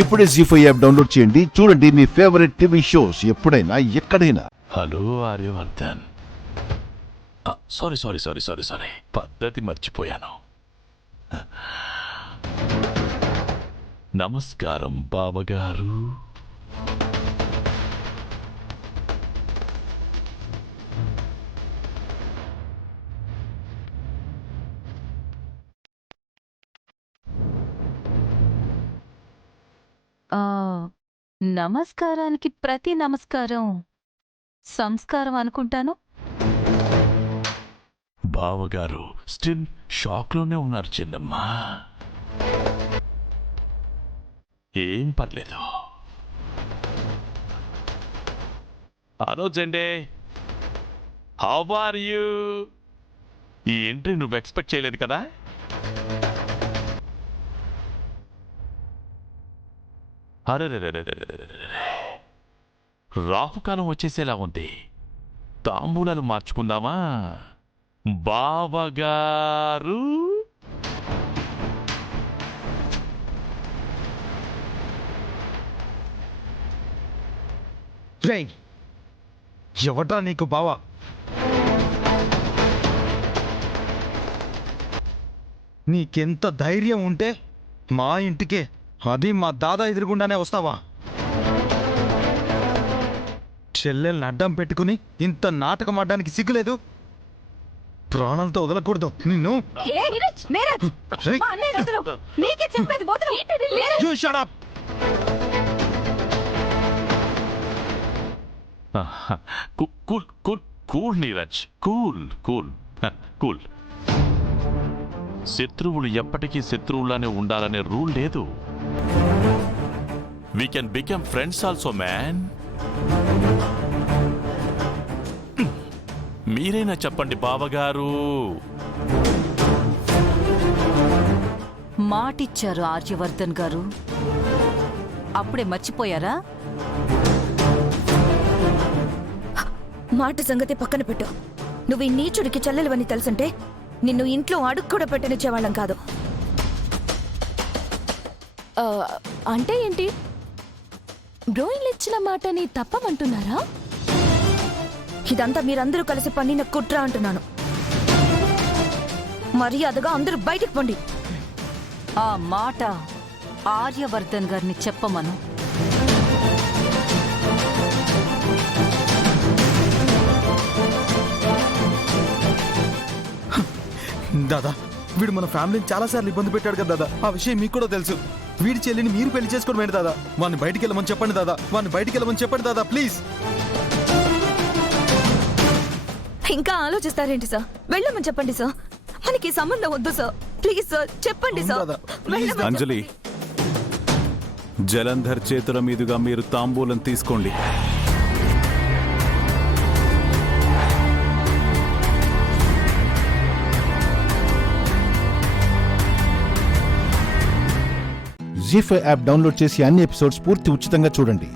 ఇప్పుడే జీ5 app download చేయండి. చూడండి మీ ఫేవరెట్ టీవీ షోస్ ఎప్పుడైనా ఎక్కడైనా. హలో ఆర్యవర్ధన్. సారీ పద్ధతి మర్చిపోయాను. నమస్కారం బావగారు. నమస్కారానికి ప్రతి నమస్కారం సంస్కారం అనుకుంటాను. బావగారు స్టిల్ షాక్లోనే ఉన్నారు చిన్నమ్మా. ఏం పర్లేదు. అనోజండే, హౌ ఆర్ యూ? ఈ ఎంట్రీ నువ్వు ఎక్స్పెక్ట్ చేయలేదు కదా? అరే రాహుకాలం వచ్చేసేలా ఉంది. తాంబూలాలు మార్చుకుందామా బావగారు? రేయ్, ఎవడ్రా నీకు బావా? నీకెంత ధైర్యం ఉంటే మా ఇంటికే, అది మా దాదా ఎదురుగుండానే వస్తావా? చెల్లెల్ని అడ్డం పెట్టుకుని ఇంత నాటకం ఆడడానికి సిగ్గులేదు? ప్రాణాలతో వదలకూడదు నిన్ను. You shut up. Cool Neeraj, cool. శత్రువులు ఎప్పటికీ శత్రువులానే ఉండాలనే రూల్ లేదు. We can become friends also man. మీరైనా చెప్పండి బావగారు. మాటిచ్చారు ఆర్యవర్ధన్ గారు, అప్పుడే మర్చిపోయారా? మాట సంగతి పక్కన పెట్టు. నువ్వు ఈ నీచుడికి చెల్లెలువని తెలుసుంటే నిన్ను ఇంట్లో అడుగు కూడా పెట్టనిచ్చేవాళ్ళం కాదు. అంటే ఏంటి? బ్రోయిన్లు ఇచ్చిన మాటని తప్పమంటున్నారా? ఇదంతా మీరందరూ కలిసి పన్నిన కుట్ర అంటున్నాను. మర్యాదగా అందరూ బయటికి పండి. ఆ మాట ఆర్యవర్ధన్ గారిని చెప్పమను. దాదా, వీడు మన ఫ్యామిలీని చాలాసార్లు ఇబ్బంది పెట్టాడు కదా దాదా. ఆ విషయం మీకు కూడా తెలుసు. వీడి చెల్లిని మీరు పెళ్లి చేసుకోవడం ఏంటి దాదా? వాడిని బయటికి వెళ్ళమని చెప్పండి దాదా. వాడిని బయటికి వెళ్ళమని చెప్పండి దాదా, ప్లీజ్. ఇంకా ఆలోచిస్తారేంటి సార్? వెళ్ళమని చెప్పండి సార్. మనకి సంబంధం వద్దు సార్. ప్లీజ్ సార్, చెప్పండి సార్. అంజలి, జలంధర్ చేతుల మీదుగా మీరు తాంబూలం తీసుకోండి. జీ5 యాప్ డౌన్లోడ్ చేసి అన్ని ఎపిసోడ్స్ పూర్తి ఉచితంగా చూడండి.